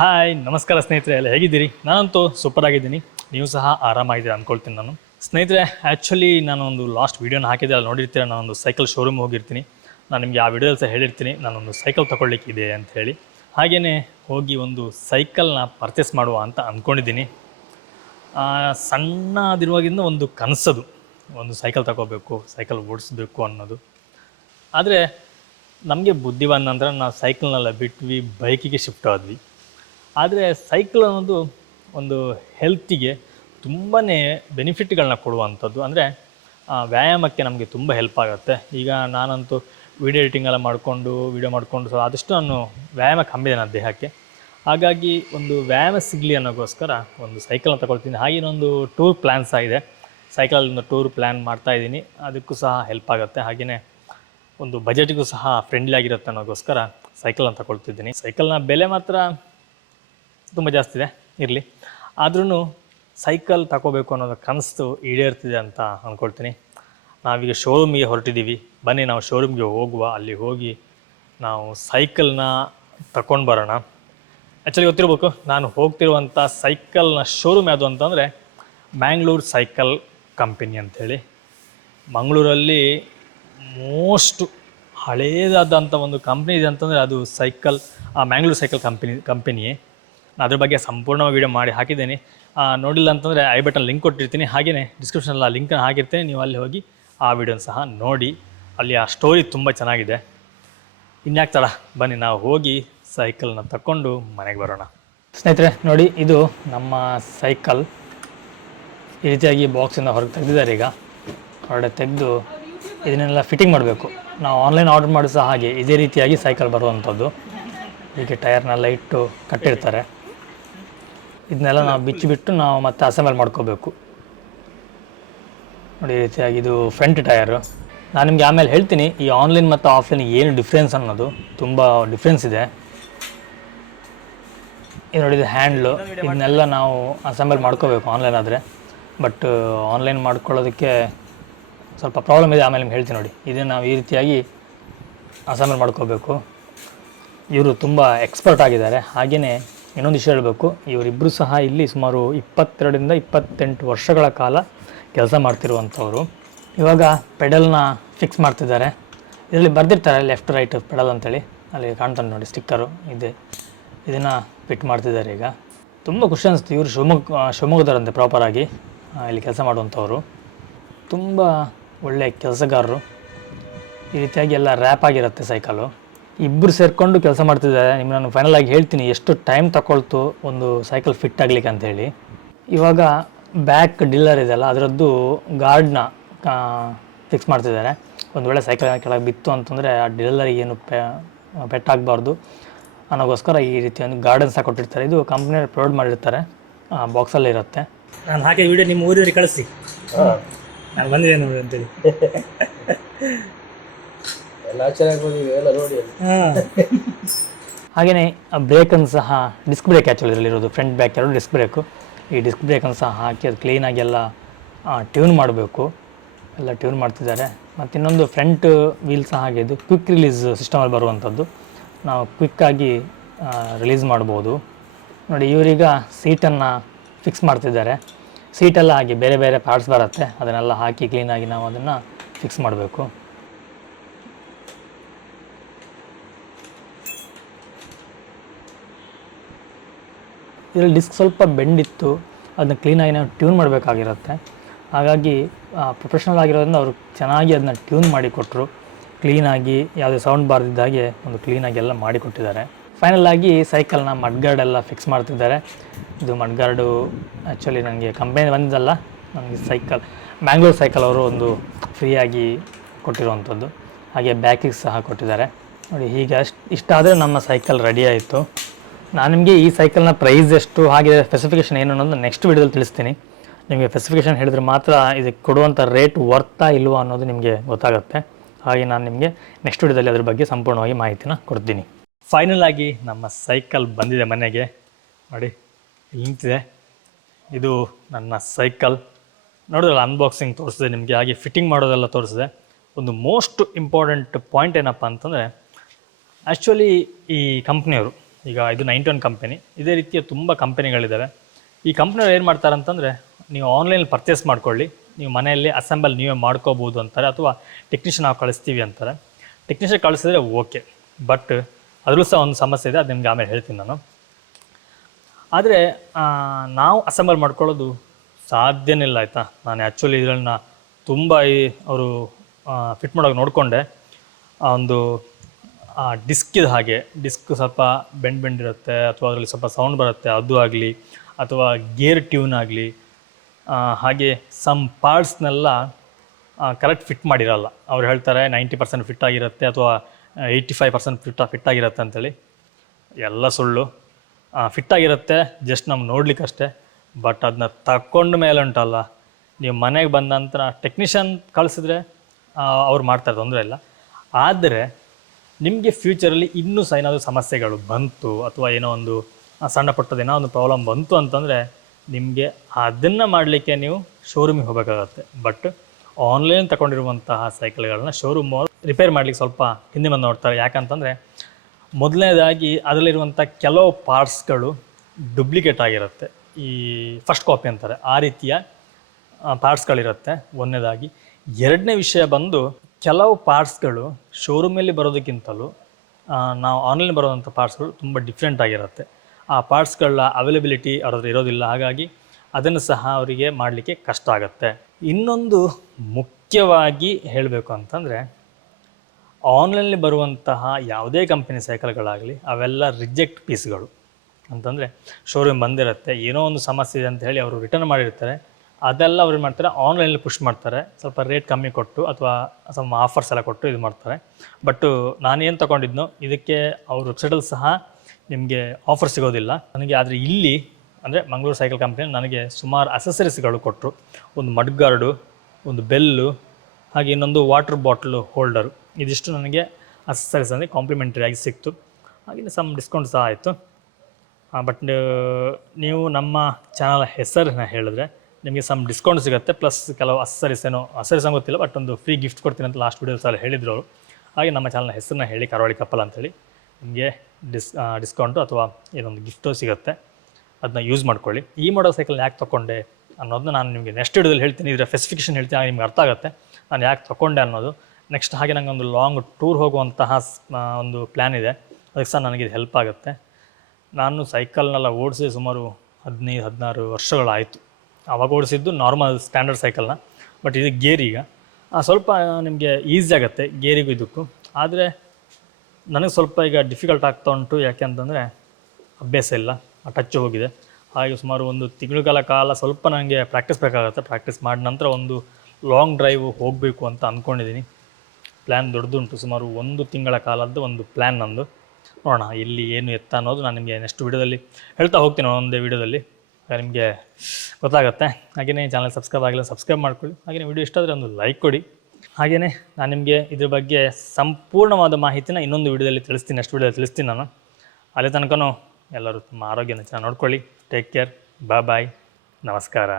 Hi ನಮಸ್ಕಾರ ಸ್ನೇಹಿತರೆ, ಎಲ್ಲ ಹೇಗಿದ್ದೀರಿ? ನಾನಂತೂ ಸೂಪರ್ ಆಗಿದ್ದೀನಿ, ನೀವು ಸಹ ಆರಾಮಾಗಿದ್ದೀರಿ ಅಂದ್ಕೊಳ್ತೀನಿ ನಾನು. ಸ್ನೇಹಿತರೆ, ಆ್ಯಕ್ಚುಲಿ ನಾನೊಂದು ಲಾಸ್ಟ್ ವೀಡಿಯೋನ ಹಾಕಿದ್ದೆ, ಅಲ್ಲಿ ನೋಡಿರ್ತೀರ, ನಾನೊಂದು ಸೈಕಲ್ ಶೋರೂಮ್ ಹೋಗಿರ್ತೀನಿ. ನಾನು ನಿಮಗೆ ಆ ವಿಡಿಯೋದಲ್ಲಿ ಸಹ ಹೇಳಿರ್ತೀನಿ ನಾನೊಂದು ಸೈಕಲ್ ತೊಗೊಳ್ಲಿಕ್ಕಿದೆ ಅಂತ ಹೇಳಿ. ಹಾಗೆಯೇ ಹೋಗಿ ಒಂದು ಸೈಕಲ್ನ ಪರ್ಚೇಸ್ ಮಾಡುವ ಅಂತ ಅಂದ್ಕೊಂಡಿದ್ದೀನಿ. ಸಣ್ಣದಿರುವಾಗಿಂದ ಒಂದು ಕನಸದು, ಒಂದು ಸೈಕಲ್ ತಗೋಬೇಕು, ಸೈಕಲ್ ಓಡಿಸ್ಬೇಕು ಅನ್ನೋದು. ಆದರೆ ನಮಗೆ ಬುದ್ಧಿ ಬಂದ ನಂತರ ನಾವು ಸೈಕಲ್ನೆಲ್ಲ ಬಿಟ್ವಿ, ಬೈಕಿಗೆ ಶಿಫ್ಟ್ ಆದ್ವಿ. ಆದರೆ ಸೈಕಲ್ ಅನ್ನೋದು ಒಂದು ಹೆಲ್ತಿಗೆ ತುಂಬಾ ಬೆನಿಫಿಟ್ಗಳನ್ನ ಕೊಡುವಂಥದ್ದು. ಅಂದರೆ ವ್ಯಾಯಾಮಕ್ಕೆ ನಮಗೆ ತುಂಬ ಹೆಲ್ಪ್ ಆಗುತ್ತೆ. ಈಗ ನಾನಂತೂ ವೀಡಿಯೋ ಎಡಿಟಿಂಗ್ ಎಲ್ಲ ಮಾಡಿಕೊಂಡು ಸೊ ಆದಷ್ಟು ನಾನು ವ್ಯಾಯಾಮ ಕಮ್ಮಿದೆ ನನ್ನ ದೇಹಕ್ಕೆ. ಹಾಗಾಗಿ ಒಂದು ವ್ಯಾಯಾಮ ಸಿಗಲಿ ಅನ್ನೋಕ್ಕೋಸ್ಕರ ಒಂದು ಸೈಕಲ್ನ ತಗೊಳ್ತೀನಿ. ಹಾಗೇನೊಂದು ಟೂರ್ ಪ್ಲ್ಯಾನ್ ಸಹ ಇದೆ, ಸೈಕಲಲ್ಲಿ ಒಂದು ಟೂರ್ ಪ್ಲ್ಯಾನ್ ಮಾಡ್ತಾಯಿದ್ದೀನಿ, ಅದಕ್ಕೂ ಸಹ ಹೆಲ್ಪ್ ಆಗುತ್ತೆ. ಹಾಗೆಯೇ ಒಂದು ಬಜೆಟಿಗೂ ಸಹ ಫ್ರೆಂಡ್ಲಿ ಆಗಿರುತ್ತೆ ಅನ್ನೋಕ್ಕೋಸ್ಕರ ಸೈಕಲ್ನ ತಗೊಳ್ತಿದ್ದೀನಿ. ಸೈಕಲ್ನ ಬೆಲೆ ಮಾತ್ರ ತುಂಬ ಜಾಸ್ತಿ ಇದೆ, ಇರಲಿ. ಆದ್ರೂ ಸೈಕಲ್ ತಗೋಬೇಕು ಅನ್ನೋದು ಕನಸು ಈಡೇರ್ತಿದೆ ಅಂತ ಅಂದ್ಕೊಳ್ತೀನಿ. ನಾವೀಗ ಶೋರೂಮಿಗೆ ಹೊರಟಿದ್ದೀವಿ, ಬನ್ನಿ ನಾವು ಶೋರೂಮ್ಗೆ ಹೋಗುವ. ಅಲ್ಲಿ ಹೋಗಿ ನಾವು ಸೈಕಲ್ನ ತಗೊಂಡು ಬರೋಣ. ಆ್ಯಕ್ಚುಲಿ ಗೊತ್ತಿರಬೇಕು, ನಾನು ಹೋಗ್ತಿರುವಂಥ ಸೈಕಲ್ನ ಶೋರೂಮ್ ಯಾವುದು ಅಂತಂದರೆ ಮ್ಯಾಂಗ್ಳೂರ್ ಸೈಕಲ್ ಕಂಪನಿ ಅಂಥೇಳಿ. ಮಂಗಳೂರಲ್ಲಿ ಮೋಸ್ಟ್ ಹಳೇದಾದಂಥ ಒಂದು ಕಂಪ್ನಿ ಇದೆ ಅಂತಂದರೆ ಅದು ಸೈಕಲ್, ಮ್ಯಾಂಗ್ಳೂರ್ ಸೈಕಲ್ ಕಂಪನಿಯೇ. ಅದ್ರ ಬಗ್ಗೆ ಸಂಪೂರ್ಣವಾಗಿ ವೀಡಿಯೋ ಮಾಡಿ ಹಾಕಿದ್ದೀನಿ. ನೋಡಿಲ್ಲ ಅಂತಂದರೆ ಐ ಬಟನ್ ಲಿಂಕ್ ಕೊಟ್ಟಿರ್ತೀನಿ, ಹಾಗೆಯೇ ಡಿಸ್ಕ್ರಿಪ್ಷನಲ್ಲಿ ಆ ಲಿಂಕನ್ನು ಹಾಕಿರ್ತೀನಿ, ನೀವು ಅಲ್ಲಿ ಹೋಗಿ ಆ ವಿಡಿಯೋನ ಸಹ ನೋಡಿ. ಅಲ್ಲಿ ಆ ಸ್ಟೋರಿ ತುಂಬ ಚೆನ್ನಾಗಿದೆ. ಇನ್ಯಾಕೆ ತಡ, ಬನ್ನಿ ನಾವು ಹೋಗಿ ಸೈಕಲ್ನ ತಗೊಂಡು ಮನೆಗೆ ಬರೋಣ. ಸ್ನೇಹಿತರೆ ನೋಡಿ, ಇದು ನಮ್ಮ ಸೈಕಲ್. ಈ ರೀತಿಯಾಗಿ ಬಾಕ್ಸಿಂದ ಹೊರಗೆ ತೆಗೆದಿದ್ದಾರೆ. ಈಗ ಹೊರಗಡೆ ತೆಗೆದು ಇದನ್ನೆಲ್ಲ ಫಿಟ್ಟಿಂಗ್ ಮಾಡಬೇಕು. ನಾವು ಆನ್ಲೈನ್ ಆರ್ಡರ್ ಮಾಡಿ ಸಹ ಹಾಗೆ ಇದೇ ರೀತಿಯಾಗಿ ಸೈಕಲ್ ಬರುವಂಥದ್ದು. ಹೀಗೆ ಟಯರ್ನೆಲ್ಲ ಇಟ್ಟು ಕಟ್ಟಿರ್ತಾರೆ. ಇದನ್ನೆಲ್ಲ ನಾವು ಬಿಚ್ಚಿಬಿಟ್ಟು ನಾವು ಮತ್ತೆ ಅಸೆಂಬಲ್ ಮಾಡ್ಕೋಬೇಕು. ನೋಡಿ, ಈ ರೀತಿಯಾಗಿ ಇದು ಫ್ರಂಟ್ ಟಯರು. ನಾನು ನಿಮಗೆ ಆಮೇಲೆ ಹೇಳ್ತೀನಿ ಈ ಆನ್ಲೈನ್ ಮತ್ತು ಆಫ್ಲೈನ್ ಏನು ಡಿಫ್ರೆನ್ಸ್ ಅನ್ನೋದು. ತುಂಬ ಡಿಫ್ರೆನ್ಸ್ ಇದೆ. ಇದು ನೋಡಿ, ಇದು ಹ್ಯಾಂಡ್ಲು. ಇದನ್ನೆಲ್ಲ ನಾವು ಅಸೆಂಬಲ್ ಮಾಡ್ಕೋಬೇಕು ಆನ್ಲೈನ್ ಆದರೆ. ಬಟ್ ಆನ್ಲೈನ್ ಮಾಡ್ಕೊಳ್ಳೋದಕ್ಕೆ ಸ್ವಲ್ಪ ಪ್ರಾಬ್ಲಮ್ ಇದೆ, ಆಮೇಲೆ ನಿಮ್ಗೆ ಹೇಳ್ತೀನಿ ನೋಡಿ. ಇದನ್ನು ನಾವು ಈ ರೀತಿಯಾಗಿ ಅಸೆಂಬಲ್ ಮಾಡ್ಕೋಬೇಕು. ಇವರು ತುಂಬ ಎಕ್ಸ್ಪರ್ಟ್ ಆಗಿದ್ದಾರೆ. ಹಾಗೆಯೇ ಇನ್ನೊಂದು ವಿಷಯ ಹೇಳಬೇಕು, ಇವರಿಬ್ಬರು ಸಹ ಇಲ್ಲಿ ಸುಮಾರು 22ರಿಂದ 28 ವರ್ಷಗಳ ಕಾಲ ಕೆಲಸ ಮಾಡ್ತಿರುವಂಥವ್ರು. ಇವಾಗ ಪೆಡಲ್ನ ಫಿಕ್ಸ್ ಮಾಡ್ತಿದ್ದಾರೆ. ಇದರಲ್ಲಿ ಬರೆದಿರ್ತಾರೆ ಲೆಫ್ಟ್ ರೈಟ್ ಪೆಡಲ್ ಅಂತೇಳಿ, ಅಲ್ಲಿ ಕಾಣ್ತಾನೆ ನೋಡಿ ಸ್ಟಿಕ್ಕರು ಇದೆ. ಇದನ್ನು ಫಿಟ್ ಮಾಡ್ತಿದ್ದಾರೆ ಈಗ. ತುಂಬ ಖುಷಿ ಅನಿಸ್ತು. ಇವರು ಶಿವಮೊಗ್ಗದವರಂತೆ ಪ್ರಾಪರಾಗಿ ಇಲ್ಲಿ ಕೆಲಸ ಮಾಡುವಂಥವ್ರು. ತುಂಬ ಒಳ್ಳೆಯ ಕೆಲಸಗಾರರು. ಈ ರೀತಿಯಾಗಿ ಎಲ್ಲ ರ್ಯಾಪ್ ಆಗಿರುತ್ತೆ ಸೈಕಲು. ಇಬ್ಬರು ಸೇರಿಕೊಂಡು ಕೆಲಸ ಮಾಡ್ತಿದ್ದಾರೆ. ನಿಮ್ಗೆ ನಾನು ಫೈನಲ್ ಆಗಿ ಹೇಳ್ತೀನಿ ಎಷ್ಟು ಟೈಮ್ ತಗೊಳ್ತು ಒಂದು ಸೈಕಲ್ ಫಿಟ್ ಆಗಲಿಕ್ಕೆ ಅಂಥೇಳಿ. ಇವಾಗ ಬ್ಯಾಕ್ ಡಿಲ್ಲರ್ ಇದೆಯಲ್ಲ, ಅದರದ್ದು ಗಾರ್ಡ್ನ ಫಿಕ್ಸ್ ಮಾಡ್ತಿದ್ದಾರೆ. ಒಂದು ವೇಳೆ ಸೈಕಲ್ ಕೆಳಗೆ ಬಿತ್ತು ಅಂತಂದರೆ ಆ ಡಿಲ್ಲರಿಗೆ ಏನು ಪೆಟ್ಟಾಗಬಾರ್ದು ಅನ್ನೋಗೋಸ್ಕರ ಈ ರೀತಿ ಒಂದು ಗಾರ್ಡನ್ ಸಹ ಕೊಟ್ಟಿರ್ತಾರೆ. ಇದು ಕಂಪ್ನಿಯವ್ರು ಪ್ರೊವೈಡ್ ಮಾಡಿರ್ತಾರೆ, ಬಾಕ್ಸಲ್ಲಿ ಇರುತ್ತೆ. ನಾನು ಹಾಗೆ ವಿಡಿಯೋ ನಿಮ್ಮ ಊರಿದ್ರೆ ಕಳಿಸಿ, ನಾನು ಬಂದಿದೆ ನೋಡಿ ಅಂತೇಳಿ. ಎಲ್ಲ ಚೆನ್ನಾಗಿ ಎಲ್ಲ ನೋಡಿ. ಹಾಗೆಯೇ ಬ್ರೇಕನ್ನು ಸಹ ಡಿಸ್ಕ್ ಬ್ರೇಕ್ ಆ್ಯಕ್ಚುಲಿ ಇದರಲ್ಲಿರೋದು, ಫ್ರಂಟ್ ಬ್ಯಾಕ್ ಎರಡು ಡಿಸ್ಕ್ ಬ್ರೇಕು. ಈ ಡಿಸ್ಕ್ ಬ್ರೇಕನ್ನು ಸಹ ಹಾಕಿ ಅದು ಕ್ಲೀನಾಗಿ ಎಲ್ಲ ಟ್ಯೂನ್ ಮಾಡಬೇಕು. ಎಲ್ಲ ಟ್ಯೂನ್ ಮಾಡ್ತಿದ್ದಾರೆ. ಮತ್ತು ಇನ್ನೊಂದು ಫ್ರಂಟ್ ವೀಲ್ ಸಹ ಹಾಗೆ, ಇದು ಕ್ವಿಕ್ ರಿಲೀಸ್ ಸಿಸ್ಟಮಲ್ಲಿ ಬರುವಂಥದ್ದು. ನಾವು ಕ್ವಿಕ್ಕಾಗಿ ರಿಲೀಸ್ ಮಾಡ್ಬೋದು. ನೋಡಿ, ಇವರೀಗ ಸೀಟನ್ನು ಫಿಕ್ಸ್ ಮಾಡ್ತಿದ್ದಾರೆ. ಸೀಟೆಲ್ಲ ಹಾಗೆ ಬೇರೆ ಬೇರೆ ಪಾರ್ಟ್ಸ್ ಬರುತ್ತೆ, ಅದನ್ನೆಲ್ಲ ಹಾಕಿ ಕ್ಲೀನಾಗಿ ನಾವು ಅದನ್ನು ಫಿಕ್ಸ್ ಮಾಡಬೇಕು. ಇದರಲ್ಲಿ ಡಿಸ್ಕ್ ಸ್ವಲ್ಪ ಬೆಂಡಿತ್ತು, ಅದನ್ನ ಕ್ಲೀನಾಗಿ ನಾವು ಟ್ಯೂನ್ ಮಾಡಬೇಕಾಗಿರುತ್ತೆ. ಹಾಗಾಗಿ ಪ್ರೊಫೆಷ್ನಲ್ ಆಗಿರೋದ್ರಿಂದ ಅವರು ಚೆನ್ನಾಗಿ ಅದನ್ನ ಟ್ಯೂನ್ ಮಾಡಿ ಕೊಟ್ಟರು. ಕ್ಲೀನಾಗಿ ಯಾವುದೇ ಸೌಂಡ್ ಬಾರ್ದಿದ್ದಾಗೆ ಒಂದು ಕ್ಲೀನಾಗಿ ಎಲ್ಲ ಮಾಡಿಕೊಟ್ಟಿದ್ದಾರೆ. ಫೈನಲ್ ಆಗಿ ಸೈಕಲ್ನ ಮಡ್ಗಾರ್ಡೆಲ್ಲ ಫಿಕ್ಸ್ ಮಾಡ್ತಿದ್ದಾರೆ. ಇದು ಮಡ್ಗಾರ್ಡು ಆ್ಯಕ್ಚುಲಿ ನನಗೆ ಕಂಪನಿ ಬಂದಿದ್ದಲ್ಲ, ನನಗೆ ಸೈಕಲ್ ಮ್ಯಾಂಗ್ಳೂರ್ ಸೈಕಲ್ ಅವರು ಒಂದು ಫ್ರೀಯಾಗಿ ಕೊಟ್ಟಿರುವಂಥದ್ದು. ಹಾಗೆ ಬ್ಯಾಕಿಗೆ ಸಹ ಕೊಟ್ಟಿದ್ದಾರೆ. ನೋಡಿ, ಹೀಗೆ ಇಷ್ಟಾದರೆ ನಮ್ಮ ಸೈಕಲ್ ರೆಡಿ ಆಯಿತು. ನಾನು ನಿಮಗೆ ಈ ಸೈಕಲ್ನ ಪ್ರೈಸ್ ಎಷ್ಟು, ಹಾಗೆ ಸ್ಪೆಸಿಫಿಕೇಷನ್ ಏನು ಅನ್ನೋದು ನೆಕ್ಸ್ಟ್ ವೀಡಿಯೋದಲ್ಲಿ ತಿಳಿಸ್ತೀನಿ. ನಿಮಗೆ ಸ್ಪೆಸಿಫಿಕೇಷನ್ ಹೇಳಿದ್ರೆ ಮಾತ್ರ ಇದಕ್ಕೆ ಕೊಡುವಂಥ ರೇಟ್ ವರ್ತಾ ಇಲ್ವಾ ಅನ್ನೋದು ನಿಮಗೆ ಗೊತ್ತಾಗುತ್ತೆ. ಹಾಗೆ ನಾನು ನಿಮಗೆ ನೆಕ್ಸ್ಟ್ ವೀಡಿಯೋದಲ್ಲಿ ಅದ್ರ ಬಗ್ಗೆ ಸಂಪೂರ್ಣವಾಗಿ ಮಾಹಿತಿನ ಕೊಡ್ತೀನಿ. ಫೈನಲ್ ಆಗಿ ನಮ್ಮ ಸೈಕಲ್ ಬಂದಿದೆ ಮನೆಗೆ. ನೋಡಿ, ಇಲ್ಲಿ ನಿಂತಿದೆ. ಇದು ನನ್ನ ಸೈಕಲ್. ನೋಡಿದ್ರಲ್ಲ, ಅನ್ಬಾಕ್ಸಿಂಗ್ ತೋರಿಸಿದೆ ನಿಮಗೆ, ಹಾಗೆ ಫಿಟ್ಟಿಂಗ್ ಮಾಡೋದೆಲ್ಲ ತೋರಿಸಿದೆ. ಒಂದು ಮೋಸ್ಟ್ ಇಂಪಾರ್ಟೆಂಟ್ ಪಾಯಿಂಟ್ ಏನಪ್ಪ ಅಂತಂದರೆ, ಆ್ಯಕ್ಚುಲಿ ಈ ಕಂಪ್ನಿಯವರು ಈಗ ಇದು 91 ಕಂಪನಿ. ಇದೇ ರೀತಿಯ ತುಂಬ ಕಂಪನಿಗಳಿದ್ದಾವೆ. ಈ ಕಂಪ್ನಿಯವ್ರು ಏನು ಮಾಡ್ತಾರೆ ಅಂತಂದರೆ, ನೀವು ಆನ್ಲೈನಲ್ಲಿ ಪರ್ಚೇಸ್ ಮಾಡ್ಕೊಳ್ಳಿ, ನೀವು ಮನೆಯಲ್ಲಿ ಅಸೆಂಬಲ್ ನೀವೇ ಮಾಡ್ಕೋಬೋದು ಅಂತಾರೆ, ಅಥವಾ ಟೆಕ್ನಿಷಿಯನ್ ನಾವು ಕಳಿಸ್ತೀವಿ ಅಂತಾರೆ. ಟೆಕ್ನಿಷಿಯನ್ ಕಳಿಸಿದ್ರೆ ಓಕೆ, ಬಟ್ ಅದರಲ್ಲೂ ಸಹ ಒಂದು ಸಮಸ್ಯೆ ಇದೆ, ಅದು ನಿಮ್ಗೆ ಆಮೇಲೆ ಹೇಳ್ತೀನಿ ನಾನು. ಆದರೆ ನಾವು ಅಸೆಂಬಲ್ ಮಾಡ್ಕೊಳ್ಳೋದು ಸಾಧ್ಯನೇ ಇಲ್ಲ ಆಯಿತಾ. ನಾನು ಆ್ಯಕ್ಚುಲಿ ಇದರನ್ನ ತುಂಬ ಅವರು ಫಿಟ್ ಮಾಡೋಕೆ ನೋಡಿಕೊಂಡೆ. ಒಂದು ಡಿಸ್ಕಿದ ಹಾಗೆ, ಡಿಸ್ಕ್ ಸ್ವಲ್ಪ ಬೆಂಡಿರುತ್ತೆ, ಅಥವಾ ಅದರಲ್ಲಿ ಸ್ವಲ್ಪ ಸೌಂಡ್ ಬರುತ್ತೆ, ಅದು ಆಗಲಿ, ಅಥವಾ ಗೇರ್ ಟ್ಯೂನ್ ಆಗಲಿ, ಹಾಗೆ ಸಮ್ ಪಾರ್ಟ್ಸ್ನೆಲ್ಲ ಕರೆಕ್ಟ್ ಫಿಟ್ ಮಾಡಿರಲ್ಲ. ಅವ್ರು ಹೇಳ್ತಾರೆ 90% ಫಿಟ್ ಆಗಿರುತ್ತೆ, ಅಥವಾ 85% ಫಿಟ್ ಆಗಿರುತ್ತೆ ಅಂತೇಳಿ. ಎಲ್ಲ ಸುಳ್ಳು. ಫಿಟ್ ಆಗಿರುತ್ತೆ, ಜಸ್ಟ್ ನಮ್ಗೆ ನೋಡ್ಲಿಕ್ಕಷ್ಟೇ. ಬಟ್ ಅದನ್ನ ತಗೊಂಡ ಮೇಲೆ ಉಂಟಲ್ಲ, ನೀವು ಮನೆಗೆ ಬಂದ ನಂತರ ಟೆಕ್ನಿಷಿಯನ್ ಕಳಿಸಿದ್ರೆ ಅವ್ರು ಮಾಡ್ತಾರೆ, ತೊಂದರೆ ಇಲ್ಲ. ಆದರೆ ನಿಮಗೆ ಫ್ಯೂಚರಲ್ಲಿ ಇನ್ನೂ ಸಹ ಏನಾದರೂ ಸಮಸ್ಯೆಗಳು ಬಂತು, ಅಥವಾ ಏನೋ ಒಂದು ಸಣ್ಣ ಪುಟ್ಟದೇನೋ ಒಂದು ಪ್ರಾಬ್ಲಮ್ ಬಂತು ಅಂತಂದರೆ, ನಿಮಗೆ ಅದನ್ನು ಮಾಡಲಿಕ್ಕೆ ನೀವು ಶೋರೂಮಿಗೆ ಹೋಗಬೇಕಾಗತ್ತೆ. ಬಟ್ ಆನ್ಲೈನ್ ತಗೊಂಡಿರುವಂತಹ ಸೈಕಲ್ಗಳನ್ನ ಶೋರೂಮ್ ರಿಪೇರ್ ಮಾಡಲಿಕ್ಕೆ ಸ್ವಲ್ಪ ಹಿಂದೆ ಬಂದು ನೋಡ್ತಾರೆ. ಯಾಕಂತಂದರೆ, ಮೊದಲನೇದಾಗಿ ಅದರಲ್ಲಿರುವಂಥ ಕೆಲವು ಪಾರ್ಟ್ಸ್ಗಳು ಡುಪ್ಲಿಕೇಟ್ ಆಗಿರುತ್ತೆ. ಈ ಫಸ್ಟ್ ಕಾಪಿ ಅಂತಾರೆ, ಆ ರೀತಿಯ ಪಾರ್ಟ್ಸ್ಗಳಿರುತ್ತೆ ಒಂದನೇದಾಗಿ. ಎರಡನೇ ವಿಷಯ ಬಂದು, ಕೆಲವು ಪಾರ್ಟ್ಸ್ಗಳು ಶೋರೂಮಲ್ಲಿ ಬರೋದಕ್ಕಿಂತಲೂ ನಾವು ಆನ್ಲೈನ್ ಬರೋವಂಥ ಪಾರ್ಟ್ಸ್ಗಳು ತುಂಬ ಡಿಫ್ರೆಂಟ್ ಆಗಿರುತ್ತೆ. ಆ ಪಾರ್ಟ್ಸ್ಗಳ ಅವೈಲಬಿಲಿಟಿ ಅವ್ರ ಹತ್ರ ಇರೋದಿಲ್ಲ, ಹಾಗಾಗಿ ಅದನ್ನು ಸಹ ಅವರಿಗೆ ಮಾಡಲಿಕ್ಕೆ ಕಷ್ಟ ಆಗುತ್ತೆ. ಇನ್ನೊಂದು ಮುಖ್ಯವಾಗಿ ಹೇಳಬೇಕು ಅಂತಂದರೆ, ಆನ್ಲೈನಲ್ಲಿ ಬರುವಂತಹ ಯಾವುದೇ ಕಂಪನಿ ಸೈಕಲ್ಗಳಾಗಲಿ ಅವೆಲ್ಲ ರಿಜೆಕ್ಟ್ ಪೀಸ್ಗಳು. ಅಂತಂದರೆ ಶೋರೂಮ್ ಬಂದಿರುತ್ತೆ, ಏನೋ ಒಂದು ಸಮಸ್ಯೆ ಇದೆ ಅಂತ ಹೇಳಿ ಅವರು ರಿಟರ್ನ್ ಮಾಡಿರ್ತಾರೆ. ಅದೆಲ್ಲ ಅವ್ರು ಏನು ಮಾಡ್ತಾರೆ, ಆನ್ಲೈನಲ್ಲಿ ಪುಷ್ ಮಾಡ್ತಾರೆ, ಸ್ವಲ್ಪ ರೇಟ್ ಕಮ್ಮಿ ಕೊಟ್ಟು ಅಥವಾ ಸ್ವಲ್ಪ ಆಫರ್ಸ್ ಎಲ್ಲ ಕೊಟ್ಟು ಇದು ಮಾಡ್ತಾರೆ. ಬಟ್ಟು ನಾನೇನು ತೊಗೊಂಡಿದ್ನೋ ಇದಕ್ಕೆ ಅವ್ರ ವೆಬ್ಸೈಟಲ್ಲಿ ಸಹ ನಿಮಗೆ ಆಫರ್ ಸಿಗೋದಿಲ್ಲ ನನಗೆ. ಆದರೆ ಇಲ್ಲಿ ಅಂದರೆ ಮಂಗಳೂರು ಸೈಕಲ್ ಕಂಪ್ನಿ ನನಗೆ ಸುಮಾರು ಅಸೆಸರೀಸ್ಗಳು ಕೊಟ್ಟರು. ಒಂದು ಮಡ್ ಗಾರ್ಡು, ಒಂದು ಬೆಲ್ಲು, ಹಾಗೆ ಇನ್ನೊಂದು ವಾಟರ್ ಬಾಟ್ಲು ಹೋಲ್ಡರು. ಇದಿಷ್ಟು ನನಗೆ ಅಸೆಸರೀಸ್ ಅಂದರೆ ಕಾಂಪ್ಲಿಮೆಂಟರಿ ಆಗಿ ಸಿಕ್ತು. ಹಾಗೆ ಸಮ್ ಡಿಸ್ಕೌಂಟ್ ಸಹ ಆಯಿತು. ಬಟ್ ನೀವು ನಮ್ಮ ಚಾನಲ್ ಹೆಸರನ್ನ ಹೇಳಿದ್ರೆ ನಿಮಗೆ ಸಮ್ ಡಿಸ್ಕೌಂಟ್ ಸಿಗುತ್ತೆ, ಪ್ಲಸ್ ಕೆಲವು ಅಸೆಸರೀಸ್ ಗೊತ್ತಿಲ್ಲ, ಬಟ್ ಒಂದು ಫ್ರೀ ಗಿಫ್ಟ್ ಕೊಡ್ತೀನಿ ಅಂತ ಲಾಸ್ಟ್ ವೀಡಿಯೋಸ್ ಅಲ್ಲಿ ಹೇಳಿದ್ರು ಅವರು. ಹಾಗೆ ನಮ್ಮ ಚಾನಲ್ನ ಹೆಸರನ್ನ ಹೇಳಿ, ಕರಾವಳಿ ಕಪ್ಪಲ್ ಅಂತೇಳಿ, ನಿಮಗೆ ಡಿಸ್ಕೌಂಟು ಅಥವಾ ಏನೊಂದು ಗಿಫ್ಟು ಸಿಗುತ್ತೆ. ಅದನ್ನ ಯೂಸ್ ಮಾಡ್ಕೊಳ್ಳಿ. ಈ ಮಾಡೋ ಸೈಕಲ್ ಯಾಕೆ ತೊಗೊಂಡೆ ಅನ್ನೋದನ್ನ ನಾನು ನಿಮಗೆ ನೆಕ್ಸ್ಟ್ ವಿಡಿಯೋದಲ್ಲಿ ಹೇಳ್ತೀನಿ. ಇದರ ಸ್ಪೆಸಿಫಿಕೇಷನ್ ಹೇಳ್ತೀನಿ, ಆಗ ನಿಮ್ಗೆ ಅರ್ಥ ಆಗುತ್ತೆ ನಾನು ಯಾಕೆ ತೊಗೊಂಡೆ ಅನ್ನೋದು. ನೆಕ್ಸ್ಟ್ ಹಾಗೆ ನನಗೆ ಒಂದು ಲಾಂಗ್ ಟೂರ್ ಹೋಗುವಂತಹ ಒಂದು ಪ್ಲ್ಯಾನ್ ಇದೆ, ಅದಕ್ಕೆ ಸಹ ನನಗೆ ಇದು ಹೆಲ್ಪ್ ಆಗುತ್ತೆ. ನಾನು ಸೈಕಲ್ನೆಲ್ಲ ಓಡಿಸಿ ಸುಮಾರು 15-16 ವರ್ಷಗಳಾಯಿತು. ಆವಾಗ ಓಡಿಸಿದ್ದು ನಾರ್ಮಲ್ ಸ್ಟ್ಯಾಂಡರ್ಡ್ ಸೈಕಲ್ನ, ಬಟ್ ಇದು ಗೇರೀಗ ಸ್ವಲ್ಪ ನಿಮಗೆ ಈಸಿ ಆಗುತ್ತೆ ಗೇರಿಗೂ ಇದಕ್ಕೂ. ಆದರೆ ನನಗೆ ಸ್ವಲ್ಪ ಈಗ ಡಿಫಿಕಲ್ಟ್ ಆಗ್ತಾ ಉಂಟು, ಯಾಕೆ ಅಂತಂದರೆ ಅಭ್ಯಾಸ ಇಲ್ಲ, ಟಚ್ ಹೋಗಿದೆ. ಹಾಗೆ ಸುಮಾರು ಒಂದು ತಿಂಗಳ ಕಾಲ ಸ್ವಲ್ಪ ನನಗೆ ಪ್ರಾಕ್ಟೀಸ್ ಬೇಕಾಗುತ್ತೆ. ಪ್ರಾಕ್ಟೀಸ್ ಮಾಡಿದ ನಂತರ ಒಂದು ಲಾಂಗ್ ಡ್ರೈವ್ ಹೋಗಬೇಕು ಅಂತ ಅಂದ್ಕೊಂಡಿದ್ದೀನಿ. ಪ್ಲ್ಯಾನ್ ದೊಡ್ಡದುಂಟು, ಸುಮಾರು 1 ತಿಂಗಳ ಕಾಲದ್ದು ಒಂದು ಪ್ಲ್ಯಾನ್ ನಂದು. ನೋಡೋಣ ಇಲ್ಲಿ ಏನು ಎತ್ತ ಅನ್ನೋದು ನಾನು ನಿಮಗೆ ನೆಕ್ಸ್ಟ್ ವೀಡಿಯೋದಲ್ಲಿ ಹೇಳ್ತಾ ಹೋಗ್ತೀನಿ. ಒಂದೇ ವೀಡಿಯೋದಲ್ಲಿ ನಿಮಗೆ ಗೊತ್ತಾಗುತ್ತೆ. ಹಾಗೆಯೇ ಚಾನಲ್ ಸಬ್ಸ್ಕ್ರೈಬ್ ಆಗಿಲ್ಲ, ಸಬ್ಸ್ಕ್ರೈಬ್ ಮಾಡ್ಕೊಳ್ಳಿ. ಹಾಗೆಯೇ ವಿಡಿಯೋ ಇಷ್ಟ ಆದರೆ ಒಂದು ಲೈಕ್ ಕೊಡಿ. ಹಾಗೆಯೇ ನಾನು ನಿಮಗೆ ಇದ್ರ ಬಗ್ಗೆ ಸಂಪೂರ್ಣವಾದ ಮಾಹಿತಿನ ಇನ್ನೊಂದು ವೀಡಿಯೋದಲ್ಲಿ ತಿಳಿಸ್ತೀನಿ, ನೆಕ್ಸ್ಟ್ ವೀಡಿಯೋದಲ್ಲಿ ತಿಳಿಸ್ತೀನಿ ನಾನು. ಅಲ್ಲಿ ತನಕ ಎಲ್ಲರೂ ತುಂಬ ಆರೋಗ್ಯನ ಚೆನ್ನಾಗಿ ನೋಡ್ಕೊಳ್ಳಿ. ಟೇಕ್ ಕೇರ್, ಬಾಯ್, ನಮಸ್ಕಾರ.